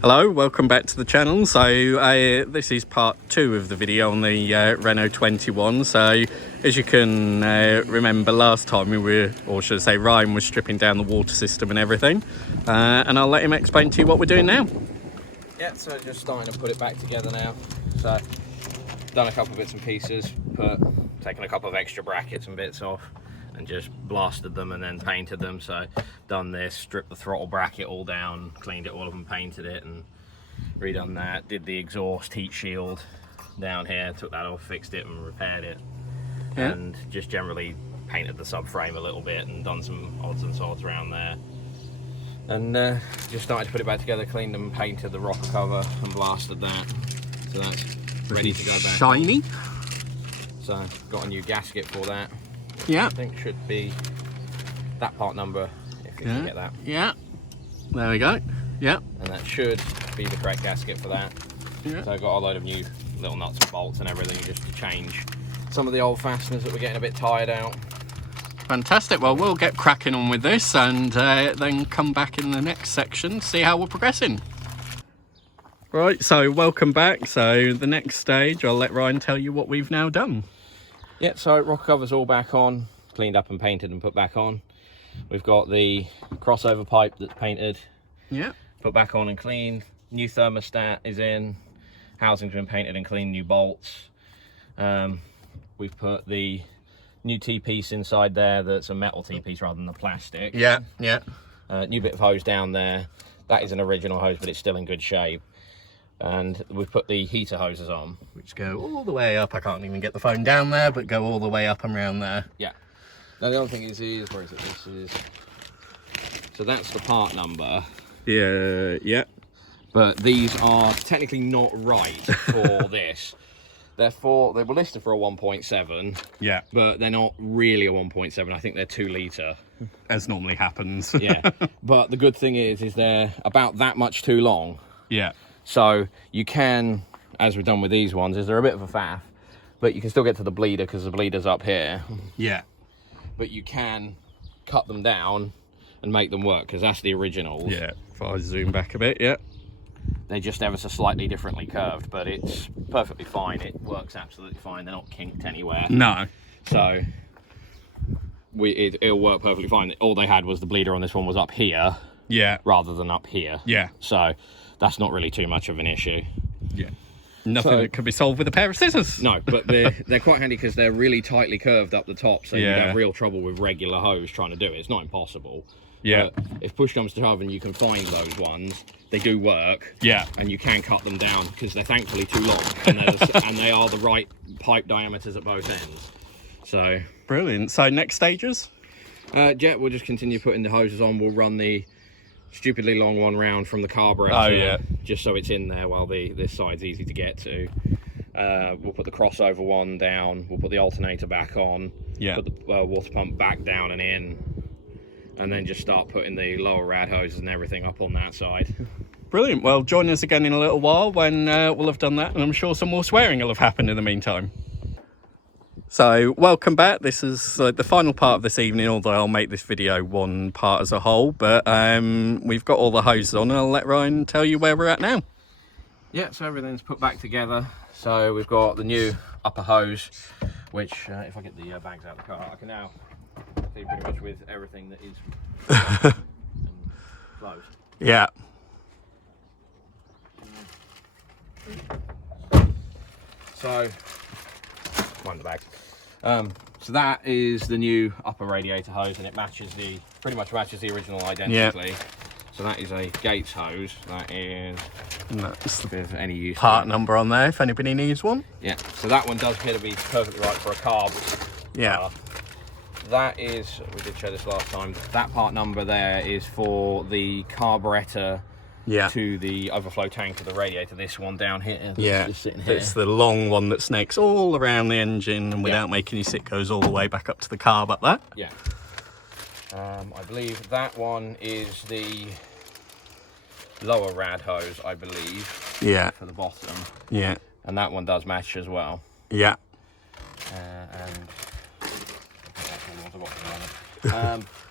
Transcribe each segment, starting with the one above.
Hello, welcome back to the channel. So this is part 2 of the video on the Renault 21. So as you can remember, last time we were, or should I say Ryan was stripping down the water system and everything, and I'll let him explain to you what we're doing now. Yeah, so just starting to put it back together now. So done a couple of bits and pieces, taken a couple of extra brackets and bits off and just blasted them and then painted them. So done this, stripped the throttle bracket all down, cleaned it all up and painted it, and redone that. Did the exhaust heat shield down here, took that off, fixed it and repaired it. Yeah. And just generally painted the subframe a little bit and done some odds and sods around there. And just started to put it back together, cleaned and painted the rocker cover and blasted that. So that's ready to go back. Shiny. So got a new gasket for that. Yeah. I think should be that part number, if you can get that. Yeah. There we go. Yeah. And that should be the correct gasket for that. Yeah. So I got a load of new little nuts and bolts and everything just to change some of the old fasteners that were getting a bit tired out. Fantastic. Well, we'll get cracking on with this and then come back in the next section, see how we're progressing. Right, so welcome back. So the next stage, I'll let Ryan tell you what we've now done. Yeah, so rocker cover's all back on, cleaned up and painted and put back on. We've got the crossover pipe that's painted, yeah, put back on and clean. New thermostat is in, housing's been painted and cleaned, new bolts. We've put the new T-piece inside there that's a metal T-piece rather than the plastic. Yeah, yeah. New bit of hose down there. That is an original hose, but it's still in good shape. And we've put the heater hoses on, which go all the way up. I can't even get the phone down there, but go all the way up and around there. Yeah. Now the other thing is where is it? So that's the part number. Yeah, yeah. But these are technically not right for this. They were listed for a 1.7. Yeah. But they're not really a 1.7. I think they're 2 litre. As normally happens. Yeah. But the good thing is they're about that much too long. Yeah. So you can, as we've done with these ones, they're a bit of a faff, but you can still get to the bleeder because the bleeder's up here. Yeah. But you can cut them down and make them work because that's the originals. Yeah. If I zoom back a bit, yeah. They're just ever so slightly differently curved, but it's perfectly fine. It works absolutely fine. They're not kinked anywhere. No. So it'll work perfectly fine. All they had was the bleeder on this one was up here. Yeah. Rather than up here. Yeah. So that's not really too much of an issue. Yeah. Nothing that could be solved with a pair of scissors. No, but they're quite handy because they're really tightly curved up the top, so you have real trouble with regular hose trying to do it. It's not impossible. Yeah. But if push comes to shove and you can find those ones, they do work. Yeah. And you can cut them down because they're thankfully too long, and they are the right pipe diameters at both ends. So brilliant. So next stages? Yeah, we'll just continue putting the hoses on. We'll run the stupidly long one round from the carburetor, just so it's in there while this side's easy to get to. We'll put the crossover one down, we'll put the alternator back on, put the water pump back down and in, and then just start putting the lower rad hoses and everything up on that side. Brilliant. Well, join us again in a little while when we'll have done that, and I'm sure some more swearing will have happened in the meantime. So welcome back. This is the final part of this evening, although I'll make this video one part as a whole, but we've got all the hoses on and I'll let Ryan tell you where we're at now. Yeah, so everything's put back together. So we've got the new upper hose, which if I get the bags out of the car, I can now see pretty much with everything that is closed. Yeah. So the bag. So that is the new upper radiator hose, and it pretty much matches the original identically. So that is a Gates hose. That is, that's of any use. Part number on there if anybody needs one. Yeah. So that one does appear to be perfectly right for a carb. Yeah. That is, we did show this last time. That part number there is for the carburetor. Yeah. To the overflow tank of the radiator. This one down here. Yeah. Just sitting here. It's the long one that snakes all around the engine and without making you sick goes all the way back up to the carb up there. Yeah. I believe that one is the lower rad hose, I believe. Yeah. For the bottom. Yeah. And that one does match as well. Yeah. And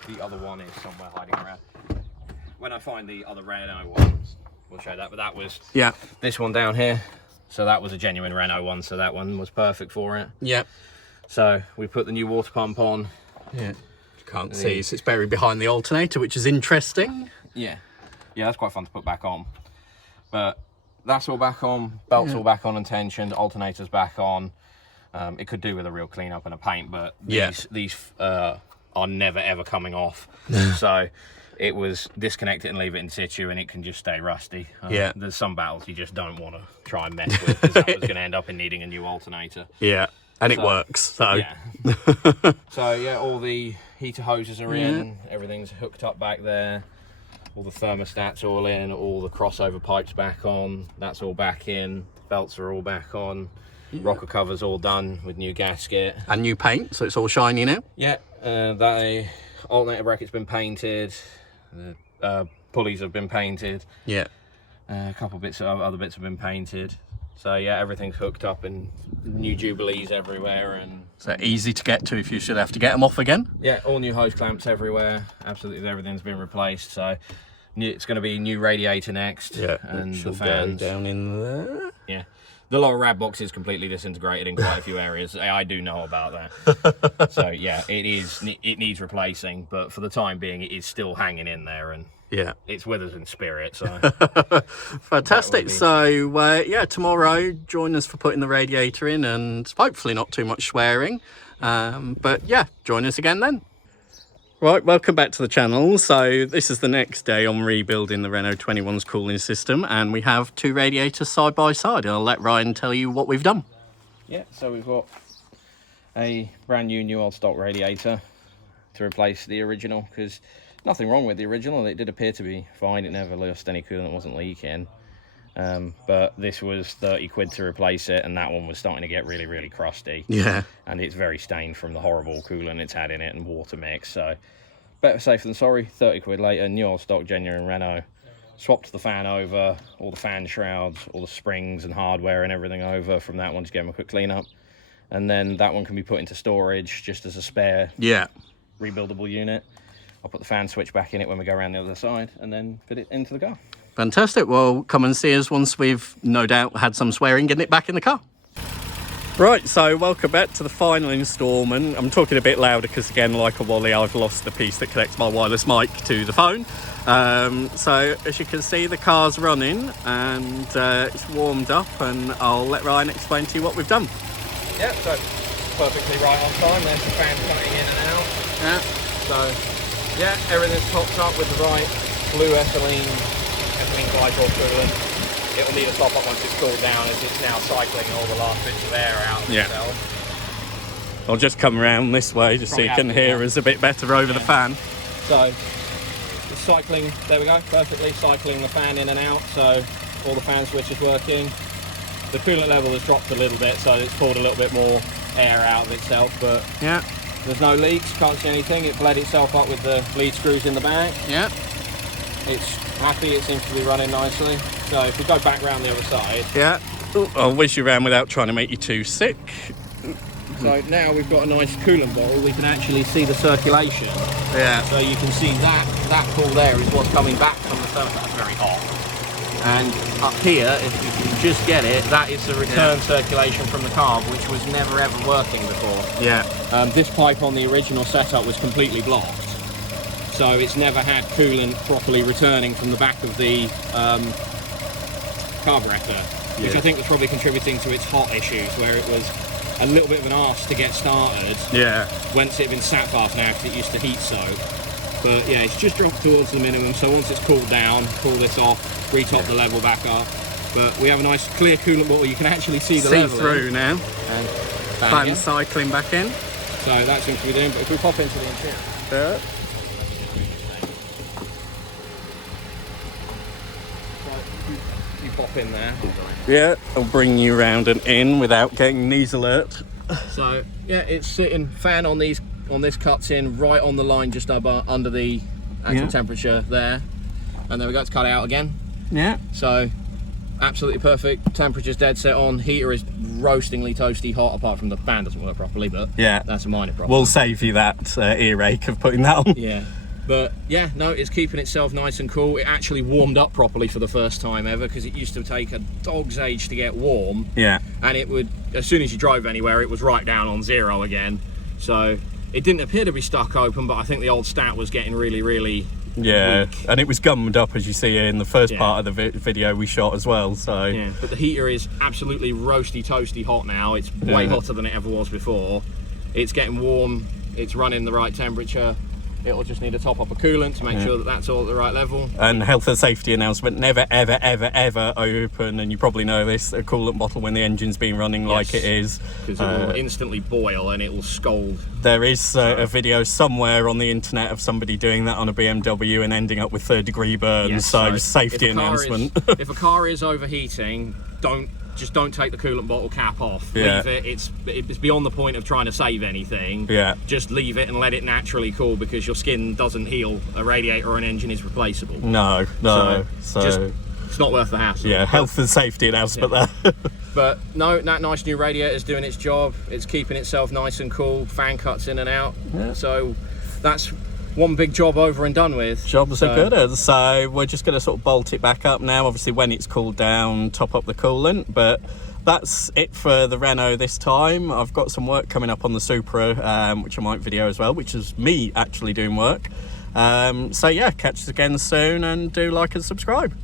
the other one is somewhere hiding around. When I find the other Renault ones, we'll show that. But that was Yeah. this one down here. So that was a genuine Renault one. So that one was perfect for it. Yeah. So we put the new water pump on. Yeah. Can't see, so it's buried behind the alternator, which is interesting. Yeah. Yeah, that's quite fun to put back on. But that's all back on. Belt's all back on and tensioned. Alternator's back on. It could do with a real clean up and a paint, but these are never ever coming off. So it was disconnect it and leave it in situ, and it can just stay rusty. There's some battles you just don't want to try and mess with, because that was going to end up in needing a new alternator. Yeah, and it works. So yeah. So yeah, all the heater hoses are in. Everything's hooked up back there. All the thermostats all in. All the crossover pipes back on. That's all back in. Belts are all back on. Rocker cover's all done with new gasket. And new paint, so it's all shiny now. Yeah, that alternator bracket's been painted. The pulleys have been painted. Yeah. A couple bits of other bits have been painted. So yeah, everything's hooked up and new Jubilees everywhere. And so easy to get to if you should have to get them off again. Yeah, all new hose clamps everywhere. Absolutely everything's been replaced. So it's going to be new radiator next. Yeah, and the fans down in there. Yeah. The lower rad box is completely disintegrated in quite a few areas. I do know about that. So yeah, it needs replacing, but for the time being, it is still hanging in there, and yeah, it's with us in spirit. So fantastic. So yeah, tomorrow join us for putting the radiator in, and hopefully not too much swearing. But yeah, join us again then. Right, welcome back to the channel. So this is the next day on rebuilding the Renault 21's cooling system, and we have two radiators side by side. I'll let Ryan tell you what we've done. Yeah, so we've got a brand new old stock radiator to replace the original, because nothing wrong with the original. It did appear to be fine. It never lost any coolant, wasn't leaking. But this was 30 quid to replace it, and that one was starting to get really crusty. Yeah. And it's very stained from the horrible coolant it's had in it and water mix. So better safe than sorry. 30 quid later, new old stock genuine Renault. Swapped the fan over, all the fan shrouds, all the springs and hardware and everything over from that one to give them a quick clean up. And then that one can be put into storage just as a spare rebuildable unit. I'll put the fan switch back in it when we go around the other side, and then fit it into the car. Fantastic. Well, come and see us once we've no doubt had some swearing, getting it back in the car. Right, so welcome back to the final instalment. I'm talking a bit louder because, again, like a Wally, I've lost the piece that connects my wireless mic to the phone. So as you can see, the car's running and it's warmed up, and I'll let Ryan explain to you what we've done. Yeah, so perfectly right on time. There's the fan cutting in and out. Yeah. So yeah, everything's topped up with the right blue ethylene glycol coolant. It will need a top up once it's cooled down, as it's now cycling all the last bits of air out of itself. I'll just come around this way just so you can hear us a bit better over the fan. So it's cycling, there we go, perfectly cycling the fan in and out, so all the fan switches working. The coolant level has dropped a little bit, so it's pulled a little bit more air out of itself, but yeah, there's no leaks, can't see anything. It bled itself up with the lead screws in the back. Yeah. It's happy, it seems to be running nicely. So if we go back round the other side. Yeah. Ooh, I'll whiz you around without trying to make you too sick. So now we've got a nice coolant bottle, we can actually see the circulation. Yeah. So you can see that pool there is what's coming back from the thermostat. That's very hot. And up here, if you can just get it, that is the return circulation from the carb, which was never ever working before. Yeah. This pipe on the original setup was completely blocked. So it's never had coolant properly returning from the back of the carburetor, which I think was probably contributing to its hot issues, where it was a little bit of an arse to get started. Yeah. Once it had been sat fast now, because it used to heat soak. But yeah, it's just dropped towards the minimum, so once it's cooled down, pull this off, retop the level back up. But we have a nice clear coolant bottle, you can actually see the level. See through now. And fan cycling back in. So that seems to be doing, but if we pop into the interior. Yeah. You pop in there. Yeah, I'll bring you around and in without getting knees alert. So yeah, it's sitting fan on this cuts in right on the line just under the actual temperature there, and then we got to cut it out again. Yeah. So absolutely perfect. Temperature's dead set on. Heater is roastingly toasty hot, apart from the fan doesn't work properly, but yeah, that's a minor problem. We'll save you that earache of putting that on. Yeah. But yeah, no, it's keeping itself nice and cool. It actually warmed up properly for the first time ever, because it used to take a dog's age to get warm. Yeah. And it would, as soon as you drove anywhere, it was right down on 0 again. So it didn't appear to be stuck open, but I think the old stat was getting really weak. And it was gummed up, as you see in the first part of the video we shot as well. So yeah, but the heater is absolutely roasty toasty hot now. It's way hotter than it ever was before. It's getting warm, it's running the right temperature. It'll just need to top up a coolant to make sure that that's all at the right level. And health and safety announcement, never ever open, and you probably know this, a coolant bottle when the engine's been running like it is, because it will instantly boil and it will scald. There is a video somewhere on the internet of somebody doing that on a BMW and ending up with 3rd-degree burns. So safety announcement. If a car is overheating, don't take the coolant bottle cap off. Leave it. It's beyond the point of trying to save anything. Yeah. Just leave it and let it naturally cool, because your skin doesn't heal. A radiator or an engine is replaceable. No. So it's not worth the hassle. Yeah, health and safety announcement there. But no, that nice new radiator is doing its job. It's keeping itself nice and cool. Fan cuts in and out. Yeah. So that's one big job over and done with. Jobs are good. So we're just going to sort of bolt it back up now. Obviously, when it's cooled down, top up the coolant. But that's it for the Renault this time. I've got some work coming up on the Supra, which I might video as well, which is me actually doing work. So yeah, catch us again soon, and do like and subscribe.